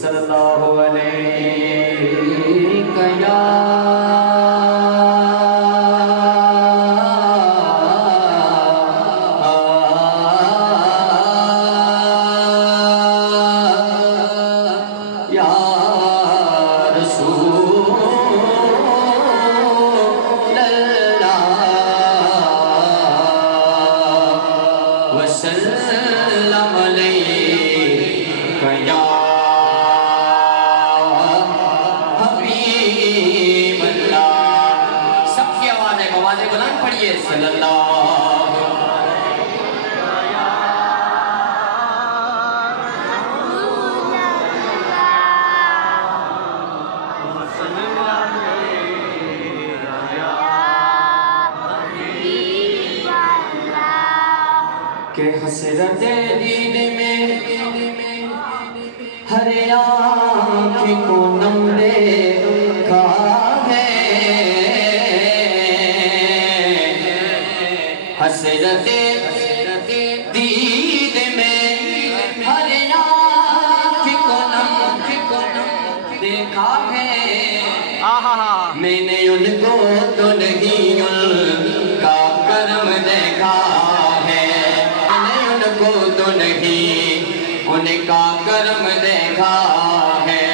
सल्लल्लाहु अलैहि या के हसरत दीद में हर आँख को नम देखा है। हसरत दीद में हर आँख को नम देखा है। मैंने उनको तो नहीं उनका करम देखा है। को तो नहीं उनका कर्म देखा है।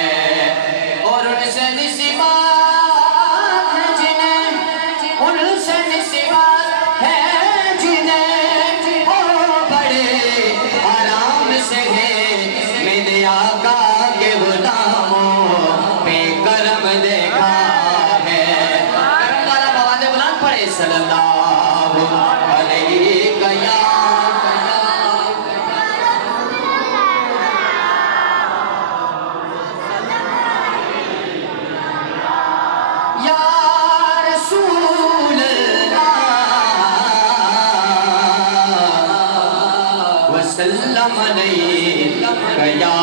और उनसे निस्बत है जिन्हें, उनसे निस्बत है जिन्हें वो बड़े आराम से है। मैंने आका के गुलामों पे कर्म देखा है। कर्म वाला बवादे बुलंद पड़े सल्लल्लाहु अलैहि या सल्लम अलैका या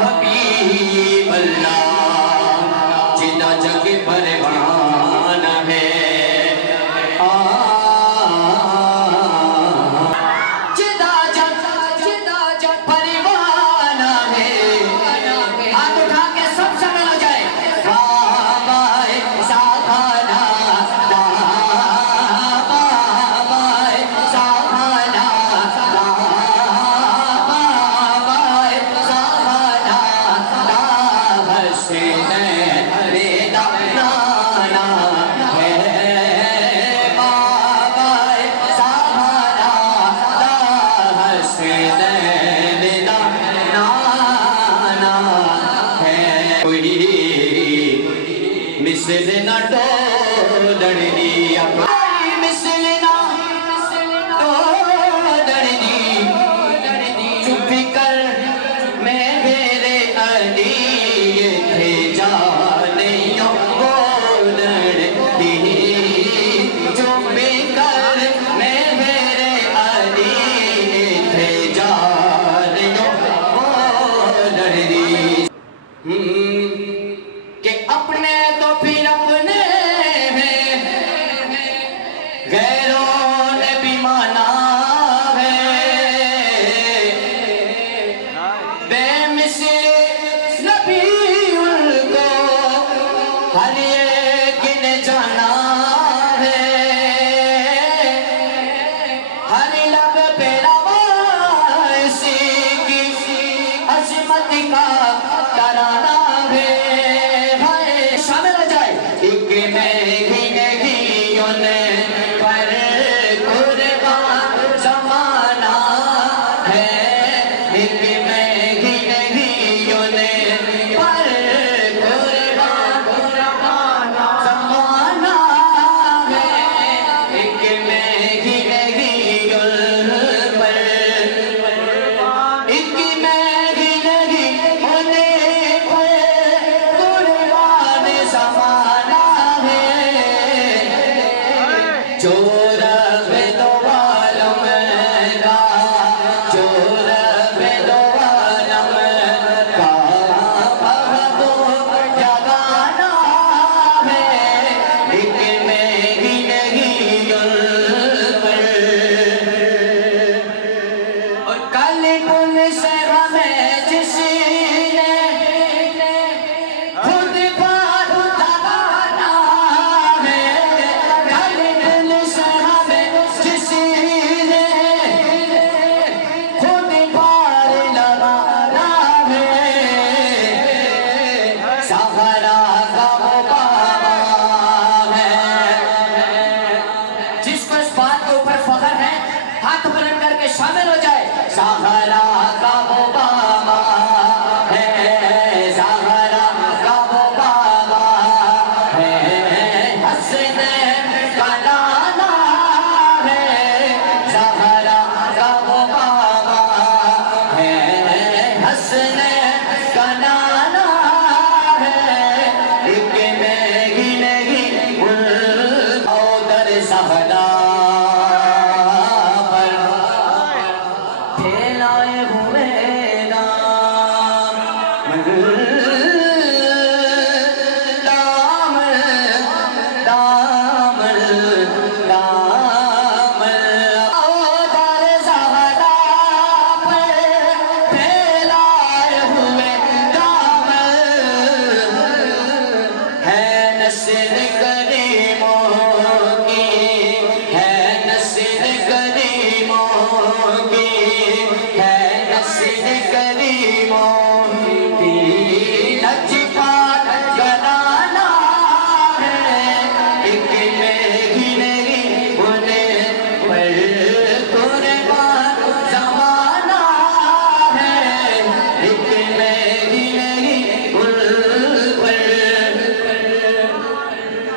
हबीब अल्लाह। जिना जग परवान है जिदा जग परवान है। हाथ उठा के सब समय हो जाए। मिसल ना डोलनी मिसल ना डोलनी चुप कर मैं मेरे अली थे जाने बोलनी। चुप कर मैं मेरे अली थे जाने बोलनी। के अपने तो फिर अपने हैं, गैरों ने भी माना है। बेमिसल नबी उनको हर एक ने जाना है। हर लब पे रवासी की अजमत का तराना है। हंसने का नाना है, एक नहीं उधर सहरा पर फैलाए हुए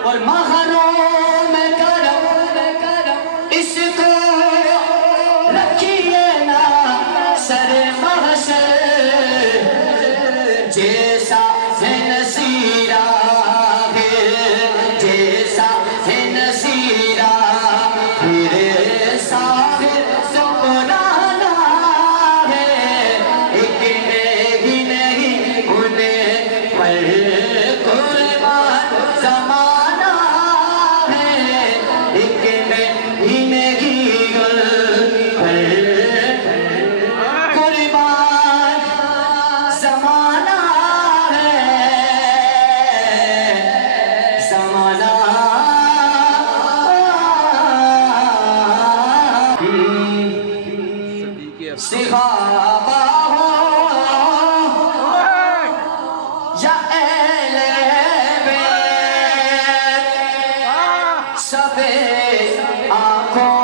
और महरों में करम इसको रखिए ना सर महशर, जैसा है नसीरा है, जैसा है नसीरा फिर साहिर सुकराना है, एक नहीं उन्हें पर कुर्बान ज़माना है, एक नहीं पर कुर्बान ज़माना है, ज़माना सिखाबा हो या अहले बैत, सबे आँखों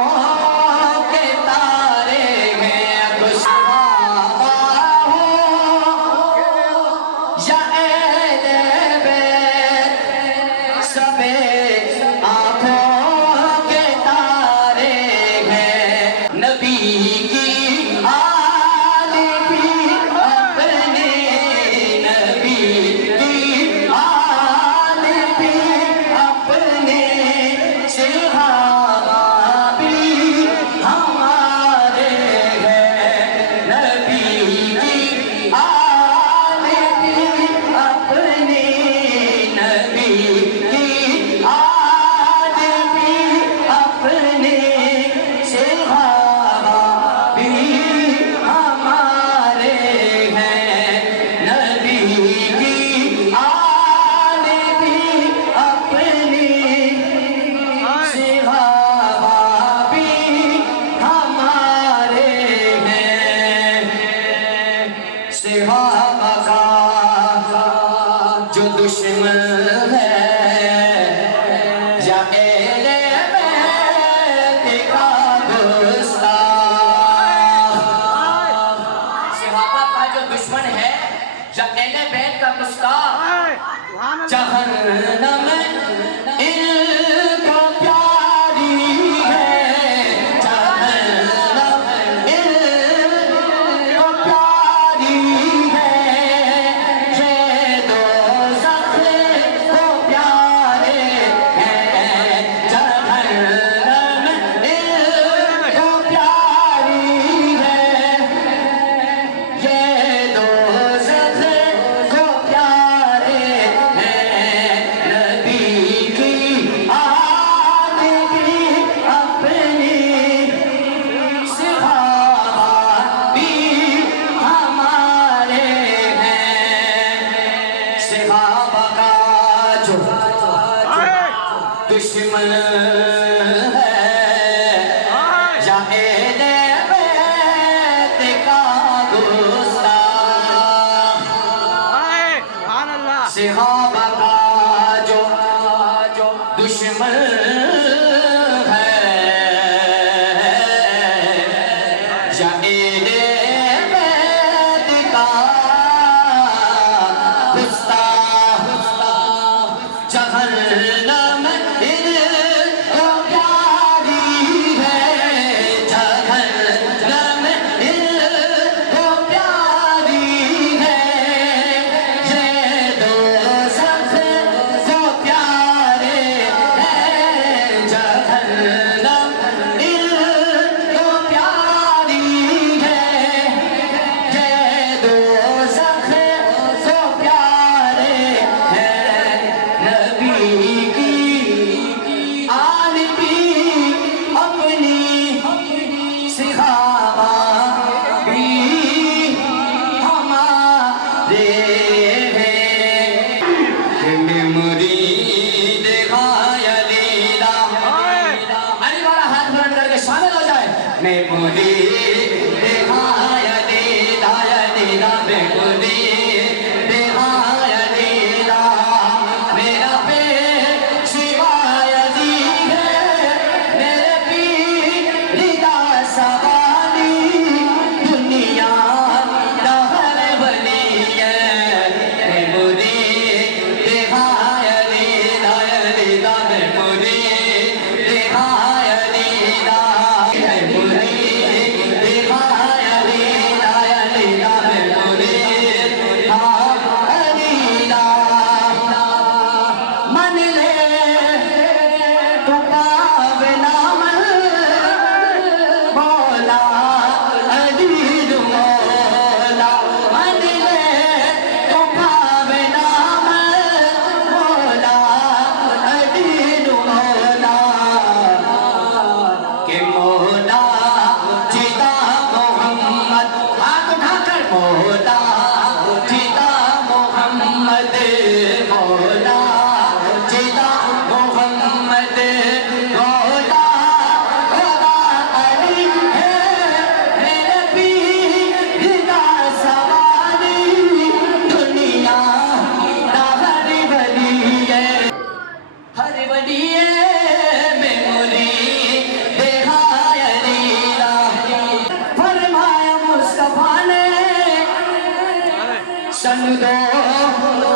के तारे हैं। अब सिखाबा हो या अहले बैत, सबे आँखों के तारे हैं। नबी की आल भी अपने, नबी की आल भी अपने, सहाबा भी हमारे हैं। नबी की आल भी अपने, नबी की आल भी अपने, सहाबा भी हमारे हैं। नबी की आल भी अपने, सहाबा भी हमारे हैं। सहाबा का जो दुश्मन है या अहले बैत का गुस्ताख, सहाबा का जो दुश्मन है या अहले बैत का गुस्ताख, जहन्नम इनको प्यारी है, जहन्नम इनको प्यारी है, ये दोज़ख को प्यारे हैं, जहन्नम इनको प्यारी है, ये दोज़ख को प्यारे हैं। नबी की आल भी अपनी, सहाबा भी हमारे हैं। सहाबा का जो दुश्मन है या अहले बैत का गुस्ताख, सहाबा का जो दुश्मन है या अहले बैत का गुस्ताख, जहन्नम इनको सन 2000